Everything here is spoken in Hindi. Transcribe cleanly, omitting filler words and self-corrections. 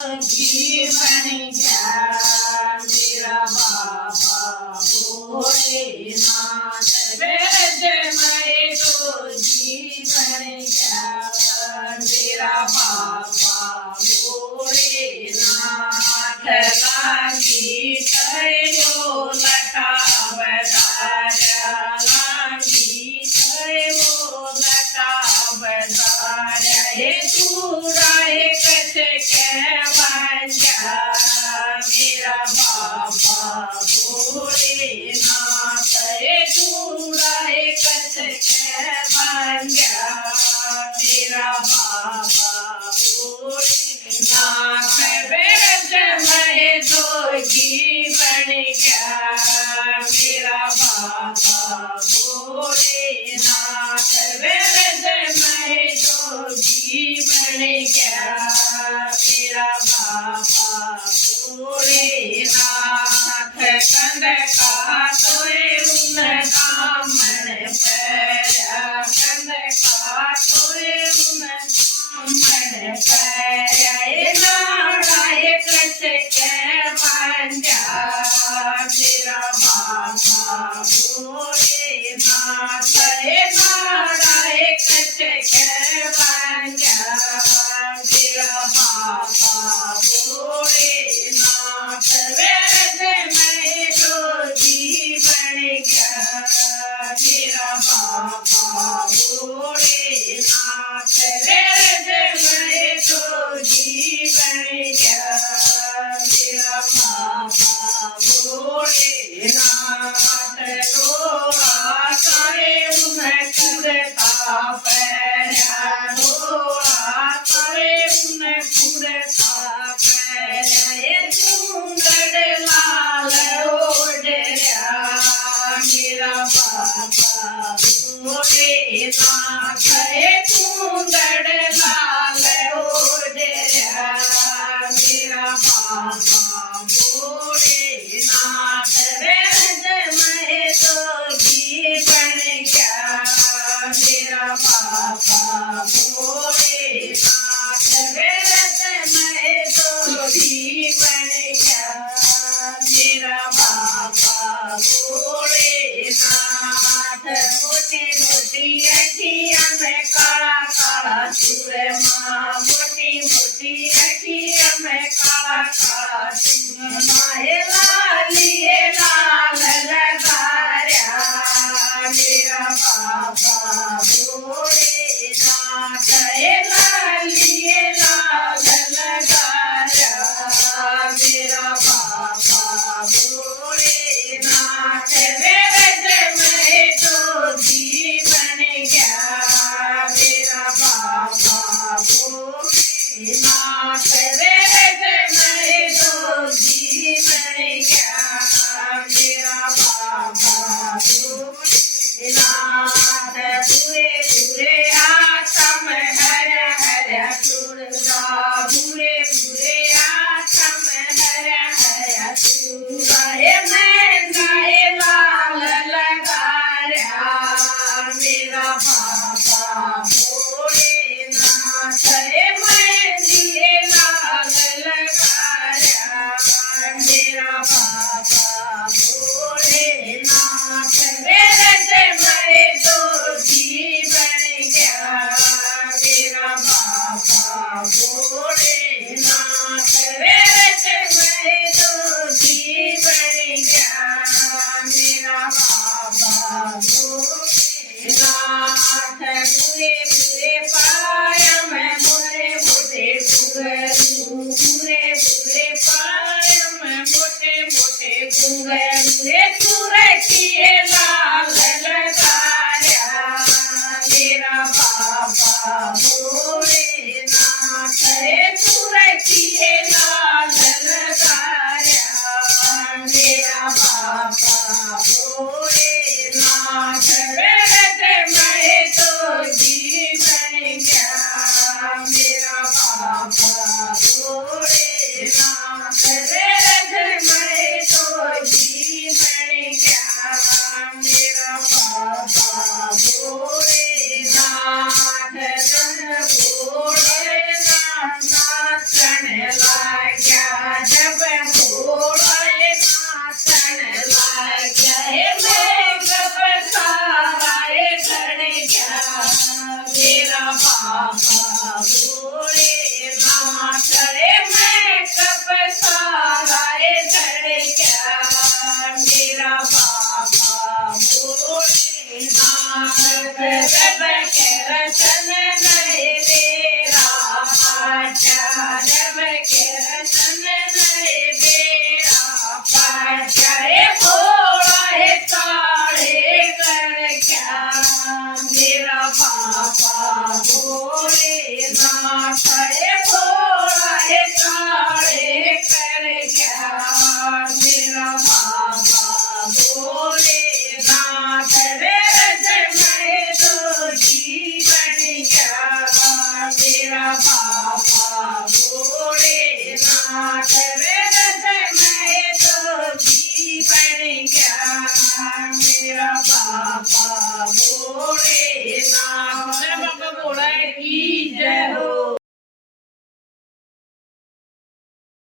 जीवन क्या मेरा बाबा भोलेनाथ वैद्यमय तो जीवन क्या मेरा बाबा भोलेनाथ लागी कयो लटा बदारा लागी कयो लटा बदारा हे चूड़ा हे कसे मेरा बाबा भोलेनाथ चूड़ा कस बन गया मेरा बाबा भोलेनाथ वेद में जोगी बन गया मेरा बाबा भोलेनाथ वेद में जोगी बन गया मेरा बाबा भोलेनाथ कंद का तोए उनका मन पैरा कंद का तोए उनका मन पैरा नारायण कस के बन जा मेरा बाबा भोलेनाथ नारायण कस के बन जा मेरा बाबा भोलेनाथ वेद में जोगी बन गया मेरा बाबा भोलेनाथ वेद में जोगी बन गया मेरा बाबा भोलेनाथ लोड़ा करे उन कुरता पैरा लोड़ा करे उन कुरता पैरा चूंगड़ लाल ओढ़या मेरा बाबा भोलेनाथ चूंगड़ लाल ओढ़या मेरा बाबा भोलेनाथ वेद में जोगी बन गया मेरा बाबा भोलेनाथ वेद में जोगी बन गया मेरा बाबा भोलेनाथ मोटी मोटी अखियां में काला काला सुरमा मोटी मोटी अखियां में काला काला सुरमा हे लालिए लाल लगाया मेरा बाबा भोलेनाथ हे लालिए लाल लगाया मेरा बाबा भोलेनाथ वेद में जोगी बन गया मेरा बाबा भोलेनाथ वेद में जोगी बन गया मेरा बाबा भोलेनाथ बुरे बुरे आत्म हर हर सुरदा बुरे बुरे आत्म हर हर सुरदा मैं गाए लाल लगाया मेरा बाबा भोलेनाथ मैं दिए लाल लगाया मेरा बाबा भोलेनाथ वेद में जोगी बन गया मेरा बाबा भोलेनाथ वेद में जोगी बन गया मेरा बाबा भोलेनाथ बुरे बुरे पाया में मोटे मोटे घुंघरू बुरे बुरे पाया में मोटे मोटे घुंघरू सूरज किए